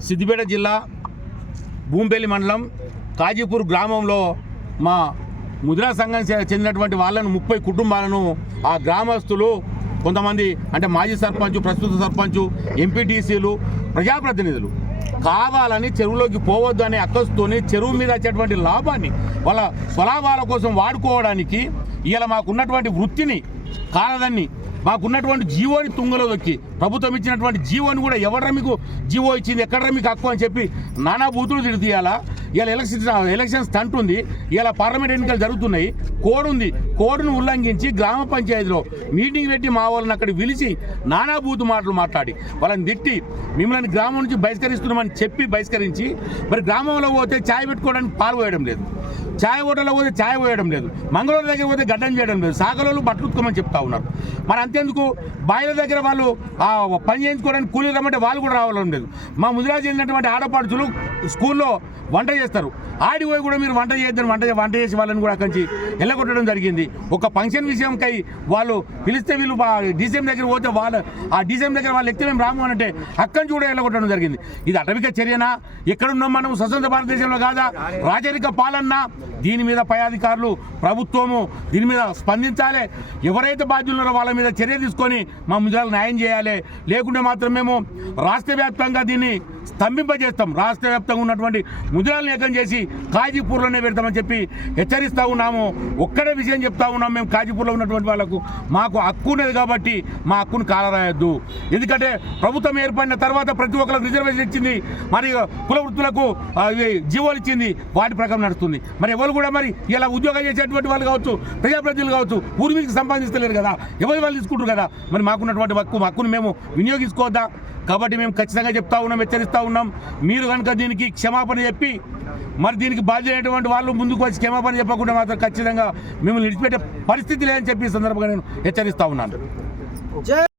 సిద్దిపేట జిల్లా భూంపేలి మండలం కాజీపూర్ గ్రామంలో మా ముద్రా సంఘం చెందినటువంటి వాళ్ళను ముప్పై కుటుంబాలను ఆ గ్రామస్తులు కొంతమంది అంటే మాజీ సర్పంచ్ ప్రస్తుత సర్పంచ్ ఎంపీటీసీలు ప్రజాప్రతినిధులు కావాలని చెరువులోకి పోవద్దు అనే అక్కస్తోని చెరువు మీద వచ్చేటువంటి లాభాన్ని వాళ్ళ స్వలాభాల కోసం వాడుకోవడానికి ఇలా మాకున్నటువంటి వృత్తిని కాలదాన్ని మాకున్నటువంటి జీవోని తుంగలో దొక్కి ప్రభుత్వం ఇచ్చినటువంటి జీవోని కూడా ఎవడరా మీకు జీవో ఇచ్చింది? ఎక్కడరా మీకు హక్కు అని చెప్పి నానా బూతులు తిడితీయాలా ఇలా ఎలక్షన్ ఎలక్షన్స్ తంటుంది ఉంది. ఇలా పార్లమెంట్ ఎన్నికలు జరుగుతున్నాయి. కోడ్ ఉంది. కోడ్ను ఉల్లంఘించి గ్రామ పంచాయతీలో మీటింగ్ పెట్టి మా వాళ్ళని అక్కడ పిలిచి నానా బూతు మాటలు మాట్లాడి వాళ్ళని తిట్టి మిమ్మల్ని గ్రామం నుంచి బహిష్కరిస్తున్నామని చెప్పి బహిష్కరించి మరి గ్రామంలో పోతే ఛాయ్ పెట్టుకోవడానికి పాల్పోయడం లేదు. ఛాయ్ హోటల్లో పోతే ఛాయ్ పోయడం లేదు. మంగళూరు దగ్గర పోతే గడ్డం చేయడం లేదు. సాగలోళ్ళు బట్టలు ఉతుకోమని చెప్తా ఉన్నారు. మరి అంతేందుకు? బాయిల దగ్గర వాళ్ళు పని చేయించుకోవడానికి కూలీలు రమ్మంటే వాళ్ళు కూడా రావాలని లేదు. మా ముదిరాజు ఏంటంటే ఆడపడుచులు స్కూల్లో వంట చేస్తారు. ఆడి పోయి కూడా మీరు వంట చేయొద్దని వంట వంట చేసి వాళ్ళని కూడా అక్కడి నుంచి వెళ్ళగొట్టడం జరిగింది. ఒక ఫంక్షన్ విషయంకై వాళ్ళు పిలిస్తే వీళ్ళు డీసీఎం దగ్గర పోతే వాళ్ళు ఆ డీసీఎం దగ్గర వాళ్ళు ఎక్కితే మేము రాము అంటే అక్కడి నుంచి కూడా వెళ్ళగొట్టడం జరిగింది. ఇది అటవిక చర్యనా? ఎక్కడున్నాం మనం? స్వతంత్ర భారతదేశంలో కాదా? రాజరిక పాలన దీని మీద పై అధికారులు ప్రభుత్వము దీని మీద స్పందించాలి. ఎవరైతే బాధ్యులున్నారో వాళ్ళ మీద చర్య తీసుకొని మా ముద్రాలకు న్యాయం చేయాలి. లేకుంటే మాత్రం మేము రాష్ట్ర వ్యాప్తంగా దీన్ని స్తంభింపజేస్తాం. రాష్ట్ర వ్యాప్తంగా ఉన్నటువంటి ముద్రాలను ఏకం చేసి కాజీపూర్లోనే పెడతామని చెప్పి హెచ్చరిస్తూ ఉన్నాము. ఒక్కడే విషయం చెప్తా ఉన్నాం మేము కాజీపూర్లో ఉన్నటువంటి వాళ్ళకు. మాకు హక్కు ఉన్నది కాబట్టి మా హక్కును కాలరాయొద్దు. ఎందుకంటే ప్రభుత్వం ఏర్పడిన తర్వాత ప్రతి ఒక్కరికి రిజర్వేషన్ ఇచ్చింది. మరి కుల వృత్తులకు జీవోలు ఇచ్చింది. వాటి ప్రకారం నడుస్తుంది. మరి ఎవరు కూడా మరి ఇలా ఉద్యోగం చేసేటువంటి వాళ్ళు కావచ్చు ప్రజాప్రతినిధులు కావచ్చు పూర్వీకి సంపాదిస్తలేరు కదా. ఎవరి వాళ్ళు తీసుకుంటారు కదా? మరి మాకున్నటువంటి హక్కు హక్కును మేము వినియోగించుకోవద్దా? కాబట్టి మేము ఖచ్చితంగా చెప్తా ఉన్నాం హెచ్చరిస్తూ ఉన్నాం. మీరు కనుక దీనికి క్షమాపణ చెప్పి మరి దీనికి బాధ్యమైనటువంటి వాళ్ళు ముందుకు వచ్చి క్షమాపణ చెప్పకుండా మాత్రం ఖచ్చితంగా మిమ్మల్ని విడిచిపెట్టే పరిస్థితి లేదని చెప్పి ఈ సందర్భంగా నేను హెచ్చరిస్తా ఉన్నాను.